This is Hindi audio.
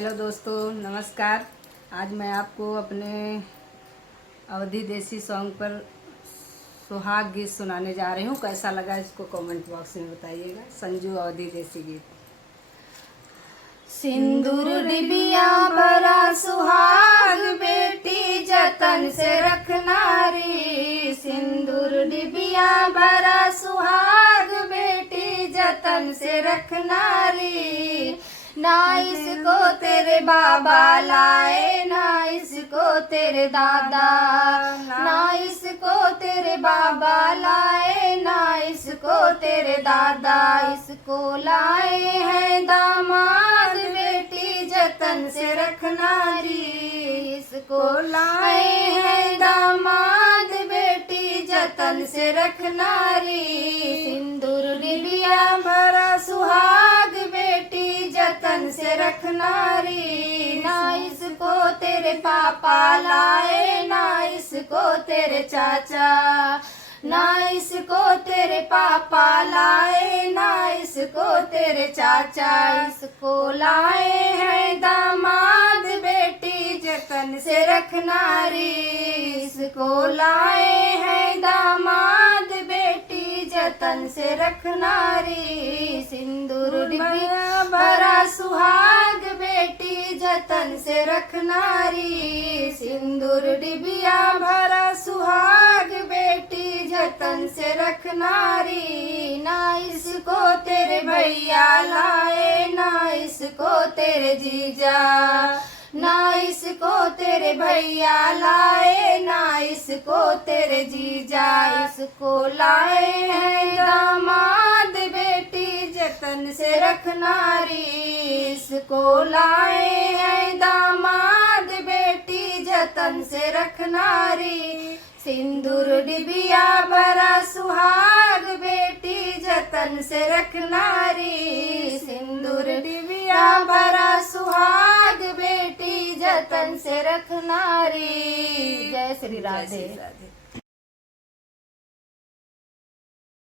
हेलो दोस्तों, नमस्कार। आज मैं आपको अपने अवधी देसी सॉन्ग पर सुहाग गीत सुनाने जा रही हूँ। कैसा लगा इसको कमेंट बॉक्स में बताइएगा। संजू अवधी देसी गीत। सिंदूर डिबिया भरा सुहाग बेटी जतन से रखनारी। सिंदूर डिबिया भरा सुहाग बेटी जतन से रखनारी। ना इसको तेरे बाबा लाए, ना इसको तेरे दादा, ना इसको तेरे बाबा लाए, ना इसको तेरे दादा। इसको लाए हैं दामाद बेटी जतन से रखनारी। इसको लाए हैं दामाद बेटी जतन से रखनारी। सिंदूर डिबिया भरा सुहाग बेटी जतन से रखनारी। ना इसको तेरे पापा लाए, ना इसको तेरे चाचा, ना इसको तेरे पापा लाए, ना इसको तेरे चाचा। इसको लाए हैं दामाद बेटी जतन से रखनारी। इसको लाए हैं दामाद बेटी जतन से रखनारी। सिंदूर डिबिया भरा सुहाग बेटी जतन से रखनारी। सिंदूर डिबिया भरा सुहाग बेटी जतन से रखनारी। ना इसको तेरे भैया लाए, ना इसको तेरे जीजा, ना इसको तेरे भैया लाए, ना इसको तेरे जीजा। इसको लाए हैं दामाद बेटी जतन से रखनारी। इसको लाए हैं दामाद बेटी जतन से रखनारी। सिंदूर डिबिया भरा सुहाग बेटी जतन से रखनारी। सिंदूर डिबिया भरा सुहाग बेटी जतन से रखनारी। जय श्री राधे।